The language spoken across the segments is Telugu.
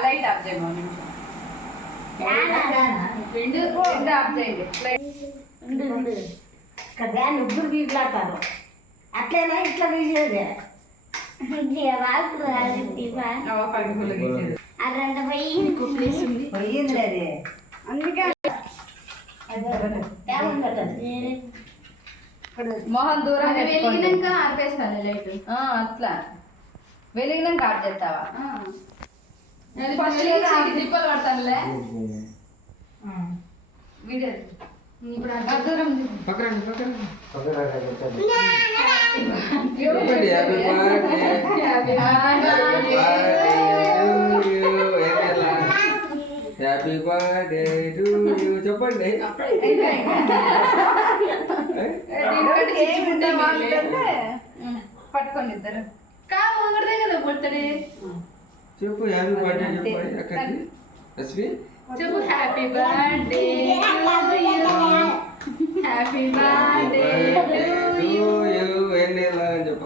లైట్ ఆఫ్ చేయండి రెండు ఆఫ్ చేయండి కదా ముగ్గురు వీగులాడతారు అట్లేనా ఇట్లా వీసేది అదంతా పోయింది అది అందుకే మోహన్ దూరం వెలిగినాక ఆర్పేస్తాను లైట్ అట్లా వెలిగినాక ఆఫ్ చేస్తావా దిప్పలు పడతానులే వీడియో ఇప్పుడు దూరం హ్యాపీ బర్త్డే టు యు చెప్పండి పట్టుకోండి ఇద్దరు ఒకటే కదా బర్త్డే చెప్పు హ్యాపీ బర్త్డే చెప్పండి అక్కడికి అశ్వి చెప్పు హ్యాపీ బర్త్డే హ్యాపీ బర్త్డే ఎన్నెలా అని చెప్ప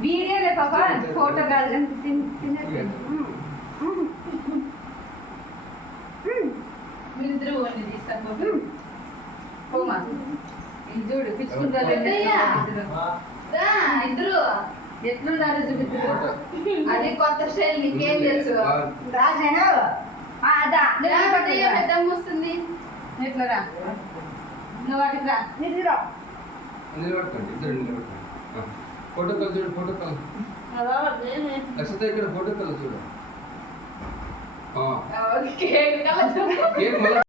వీడియోలే పాప ఫోటో కాదు మీరిద్దరు ఓన్లీ తీస్తాం పోమా చూడు పిచ్చుకుంటారు ఇద్దరు ఎట్లున్నారు చూపిద్దరు అది కొత్త స్టైల్ నీకేం తెలుసు రాజేనా పెద్దమ్మ వస్తుంది ఎట్లా రా నువ్వు వాటికి రా నిలబడుకోండి ఇద్దరు నిలబడుకోండి ఫోటో కాల్ చూడు ఫోటో కాల్ లక్షత ఇక్కడ ఫోటో కాల్ చూడు కేక్